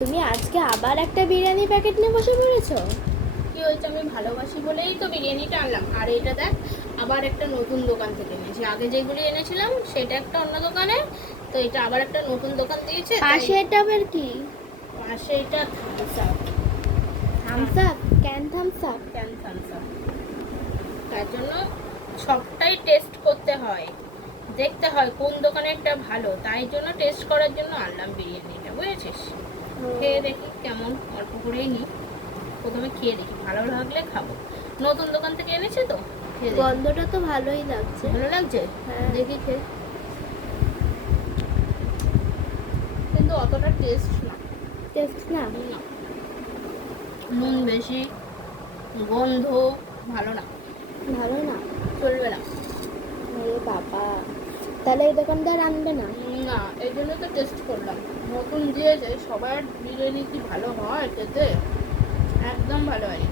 তুমি আজকে আবার একটা বিরিয়ানি প্যাকেট নিয়ে বসে পড়েছো? কি হয়েছে, আমি ভালোবাসি বলেই তো বিরিয়ানিটা আনলাম। আর এটা দেখ, আবার একটা নতুন দোকান থেকে এনেছি। আগে যেগুলি এনেছিলাম সেটা একটা অন্য দোকানে, তো এটা আবার একটা নতুন দোকান দিয়েছে। পাশে এটা আবার কি? পাশে এটা থামস আপ। Thums Up? ক্যান থামস আপ? ক্যান থামস আপ। তার জন্য সবটাই টেস্ট করতে হয়, দেখতে হয় কোন দোকানে একটা ভালো। তাই জন্য টেস্ট করার জন্য আনলাম বিরিয়ানিটা, বুঝেছিস? খেয়ে দেখি কেমন, অল্প করেই নিই। প্রথমে খেয়ে দেখি, ভালো লাগলে খাবো। নতুন দোকান থেকে এনেছে তো, খেয়ে দেখি। গন্ধটা তো ভালোই লাগছে। ভালো লাগছে? হ্যাঁ। দেখি খেয়ে। কিন্তু অতটা টেস্ট না। টেস্ট না? না, নুন বেশি, গন্ধ, ভালো না, ভালো না? চলবে না। আরে বাবা, তাহলে এই দোকানদার আনবে না? না, এই জন্য তো টেস্ট করলাম। নতুন দিয়েছে, সবার বিরিয়ানি কি ভালো হয় খেতে? একদম ভালো হয়নি।